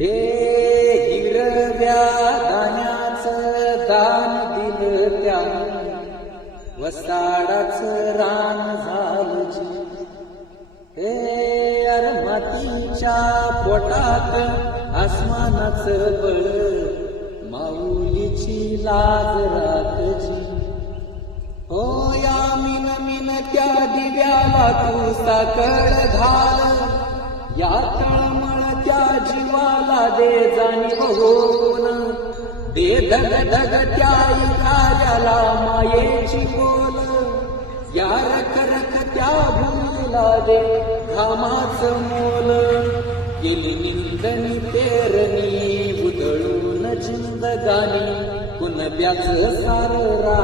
हे हिरव्या दाण्याच दान दिलं त्या वसाडाच रान झालं हे अर मातीच्या पोटात आसमानाच बळ माऊलीची लाज राखची. हो या मिन मिन त्या दिव्याला तू साकळ घाल. या तळमा मला दे जाणी बघून दे धग धग त्या कार्याला मायेची बोल या रख रख त्या भूमीला दे घामाच मोल. केली निंदनी पेरणी उधळून जिंदगानी. कुणब्याच सार रान